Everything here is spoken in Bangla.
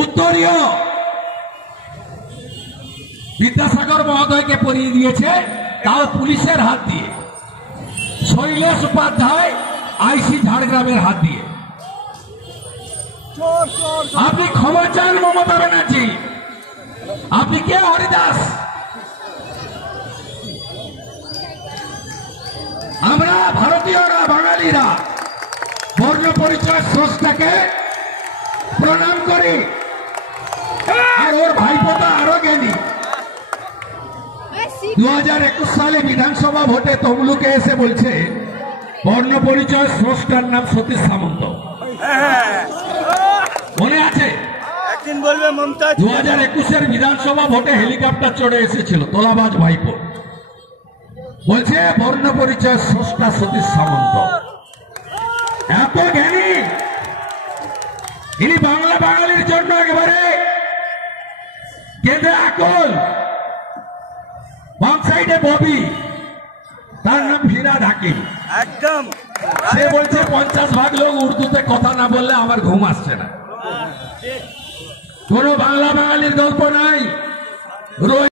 উত্তরীয় বিদ্যাসাগর মহোদয়কে পরিয়ে দিয়েছে, তাও পুলিশের হাত দিয়ে। শৈলেশ উপাধ্যায় আইসি ঝাড়গ্রামের হাত দিয়ে। আপনি ক্ষমা চান মমতা ব্যানার্জি? আপনি কে হরিদাস? আমরা ভারতীয়রা, বাঙালিরা বর্ণ পরিচয় স্রষ্টাকে প্রণাম করি, আর ওর ভাইপোটা আরো জ্ঞানী। 2021 সালে বিধানসভা ভোটে তমলুকে এসে বলছে বর্ণ পরিচয় স্রষ্টার নাম সতীশ সামন্ত। মনে আছে? 2021 বিধানসভা ভোটে হেলিকপ্টার চড়ে এসেছিল তোলাবাজ ভাইপো, বলছে বর্ণ পরিচয় স্রষ্টা সতীশ সামন্ত। এত জ্ঞানী ইনি, বাংলা বাঙালির জন্য একেবারে কেঁদে আকুল। বাম সাইডে ববি, তার নাম ফিরাদ হাকিম। একদম সে বলছে 50% লোক উর্দুতে কথা না বললে আমার ঘুম আসছে না। কোন বাংলা বাঙালির গল্প নাই।